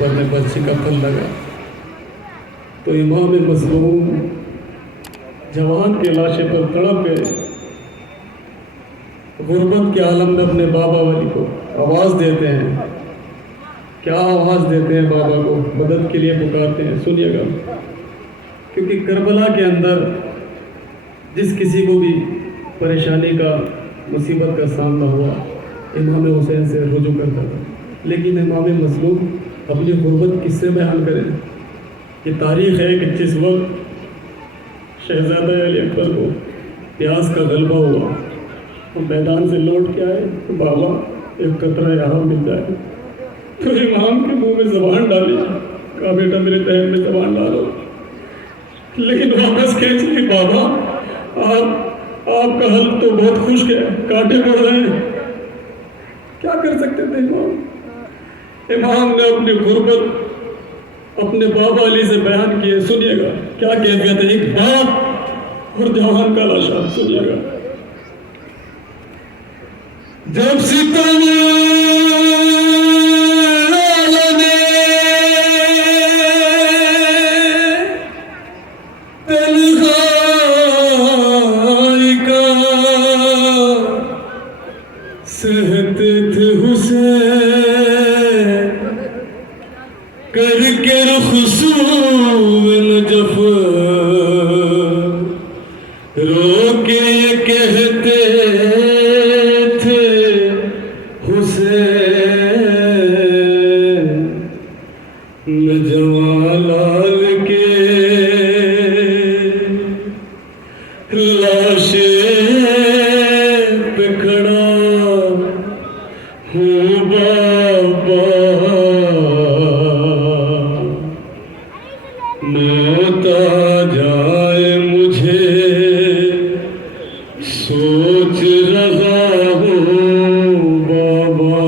वरने बच्ची का फल लगा। तो इमाम मज़लूम जवान के लाशे पर तड़प गए। गुर्बत के आलम में अपने बाबा वाली को आवाज़ देते हैं। क्या आवाज़ देते हैं? बाबा को मदद के लिए पुकारते हैं। सुनिएगा, क्योंकि करबला के अंदर जिस किसी को भी परेशानी का, मुसीबत का सामना हुआ, इमाम हुसैन से रुजू करता था। लेकिन इमाम मज़लूम अपनी गुर्बत किससे बयान करें? ये तारीख़ है कि जिस वक्त शहज़ादा अली अकबर को प्यास का गलबा हुआ, वो मैदान से लौट के आए तो बाबा एक कतरा यहाँ मिल जाए, तो इमाम के मुंह में ज़बान डाली, कहा बेटा मेरे तहन में ज़बान डालो, लेकिन वापस खींच ली। बाबा आपका हल तो बहुत खुश्क है, कांटे पड़ रहे हैं। क्या कर सकते थे इमाम? इमाम ने अपनी गुर्बत अपने बाबा अली से बयान किए। सुनिएगा क्या कैफियत है एक बाप और जवान का लाशा। सुनिएगा, जब सितम सहते थे हुसैन करके रुखसून जफ रोके कहते थे हुसैन न जवालाल के लाशे पे खड़ा हूँ बाबा, मौत आ जाए मुझे सोच रहा हूँ बाबा।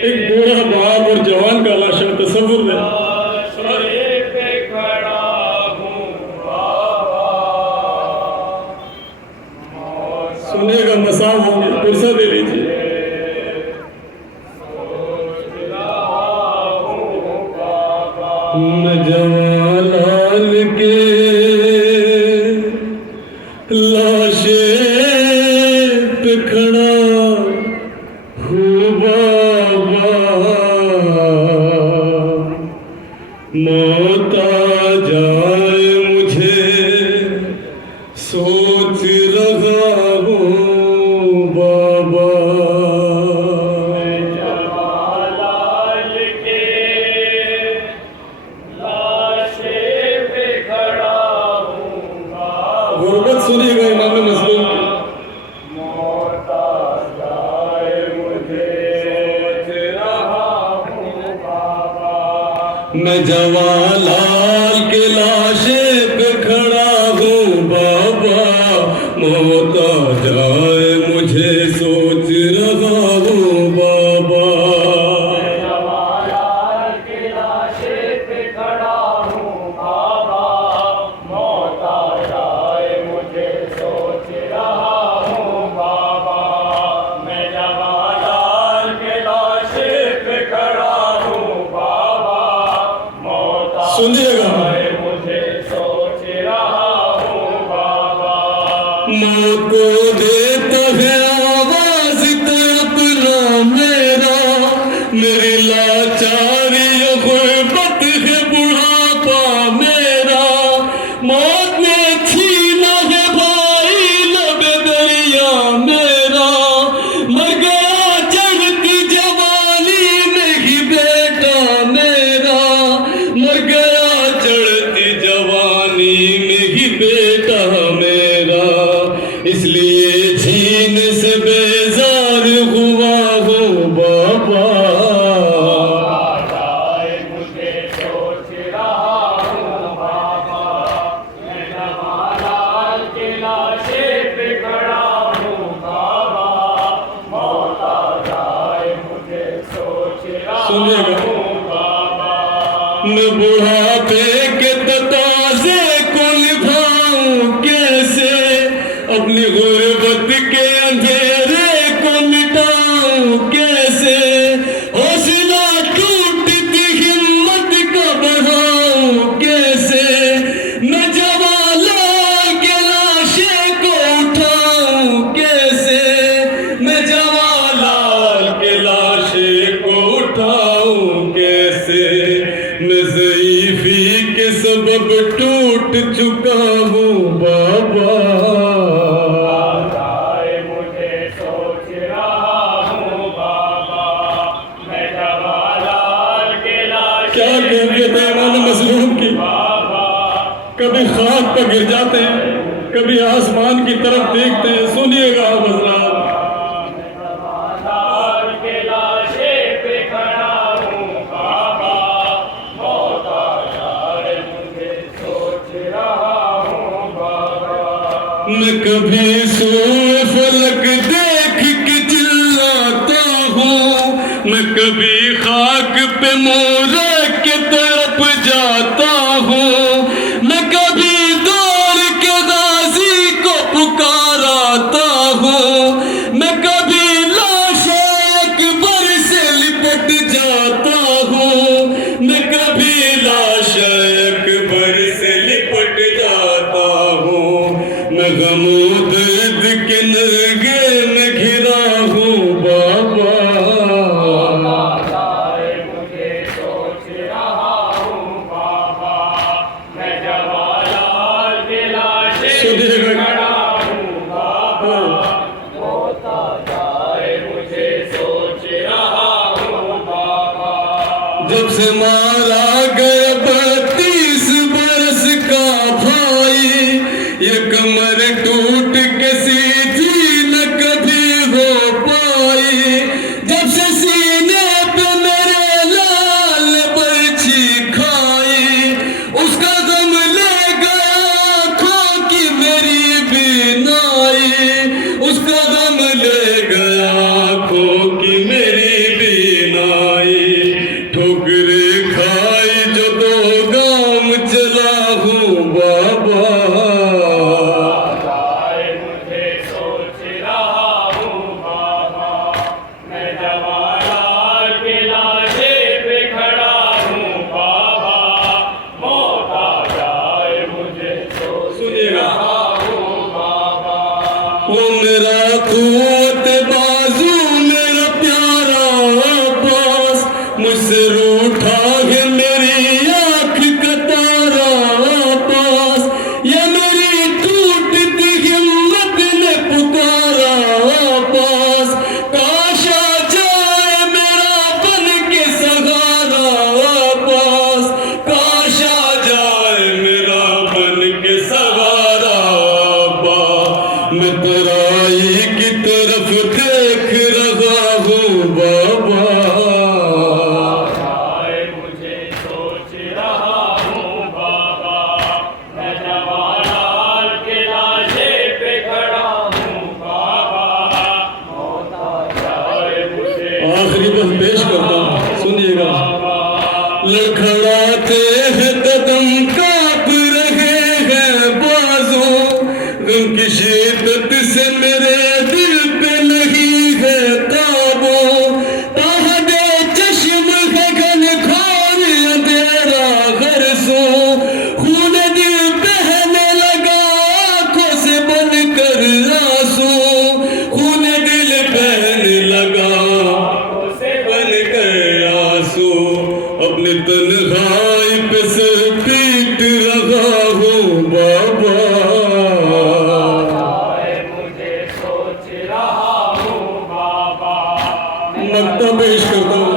एक बूढ़ा बाप और जवान का लाशा तस्वुर है। सुनेगा मसाब होंगे, पुरसा दे लीजिए। न जवालाल के लाशे पे खड़ा हूँ बाबा, मौत आ जाए मुझे सोच रहा हूँ बाबा। जवालाल के लाशे पे खड़ा हूँ बाबा, गुर्बत सुनिएगा इमाम मज़लूम की। मौत आ जाए मुझे सोच रहा हूँ बाबा। मैं जवालाल के लाशे पे खड़ा हूँ बाबा, मौत आ जाए मुझे सोच रहा हूँ बाबा। जवालाल के लाशे पे खड़ा हूँ बाबा, मौत आ जाए मुझे सोच रहा हूँ बाबा। मैं जवालाल के लाशे पे खड़ा हूँ बाबा, मौत आ सुनिएगा, जाए मुझे सोच रहा हूँ बाबा। मौत को देता है आवाज तड़पना मेरा, मेरी लाचारी ये गुर्बत है बुढ़ापा मेरा। मौत ने छीना है भाई लब दरिया मेरा, मर गया चढ़ती जवानी में ही बेटा मेरा, मर गया चढ़ती जवानी में ही बेटा मेरा। इसलिए छीन से बेजार हुआ हूँ बाबा, जाए मुझे सोच रहा हूँ बाबा। मैं जवालाल के लाशे पे खड़ा हूँ बाबा, मौत आ जाए मुझे सोच रहा सुनिएगा, हूँ बाबा। मैं बुढ़ापे के तकाज़े को निभाऊं कैसे, अपनी गुर्बत के अंधेरे को मिटाऊं से मैं ज़ईफ़ी के सबब टूट चुका हूँ बाबा। आए मुझे सोच रहा हूँ बाबा, मैं जवाहरलाल के लाशे क्या कैफियत है इमाम मज़लूम की। बाबा, कभी खाक पर गिर जाते हैं, कभी आसमान की तरफ देखते हैं। सुनिएगा हज़रात, जवाहरलाल के लाशे पे खड़ा हूँ बाबा, मौत आ जाए मुझे सोच रहा हूँ बाबा। मैं कभी सोए फलक देख के चिल्लाता हूँ, मैं कभी खाक पे मोर के तरफ जाता हूँ, मैं कभी दौड़ के गाजी को पुकाराता हूँ, मैं कभी लाश अकबर से लिपट जाता हूँ, मैं कभी लाश अकबर से लिपट जाता हूँ। मैं गमो दर्द के नरगे में घिरा हूँ बाबा। आए मुझे सोच रहा हूँ बाबा, मैं जवाहरलाल के लाशे पे खड़ा हूँ बाबा, मौत आ जाए मुझे सोच रहा हूँ बाबा। जब से मारा गया 32 बरस का भाई, ये कमर टूट के सीधी न कभी हो पाई। जब से सीने पे मेरे लाल बर्छी खाई, उसका गम ले गया आँखों की मेरी बीनाई, उसका गम ले गया आँखों की मेरी बीनाई। ठोकरे खाई जो 2 गाम चला हूँ बाबा। आए मुझे सोच रहा हूँ बाबा, मैं जवाहरलाल के लाशे पे खड़ा हूँ बाबा, मौत आ जाए मुझे सोच रहा हूँ बाबा। वो मेरा कुव्वत बाजू मेरा प्यारा अब्बास, मुझसे रूठा है मेरी आँख का तारा अब्बास, ये मेरी टूटती हिम्मत ने पुकारा अब्बास। काश आ जाए मेरा बन के सहारा अब्बास, काश आ जाए मेरा बन के सहारा अब्बा। मैं तराई की तरफ देख रहा हूँ बाबा। आए मुझे सोच रहा हूँ बाबा, मैं जवाहरलाल के लाशे पे खड़ा हूँ बाबा, मौत आ जाए मुझे आखिरी बस पेश करता हूँ, सुनिएगा। लड़खड़ाते हैं कदम, कांप रहे हैं बाजों, गम की शिद्दत से मेरे दिल पे नहीं है काबू। ताहदे चश्म है घनघोर अंधेरा गरसों, खून दिल बहने लगा आँखों से बनकर आंसू, खून दिल बहने लगा आँखों से बनकर आंसू। अपने तन्हाई पे सर पीट रहा हूँ बाबा। आए मुझे सोच रहा हूँ बाबा, मक्ता पेश करता हूँ।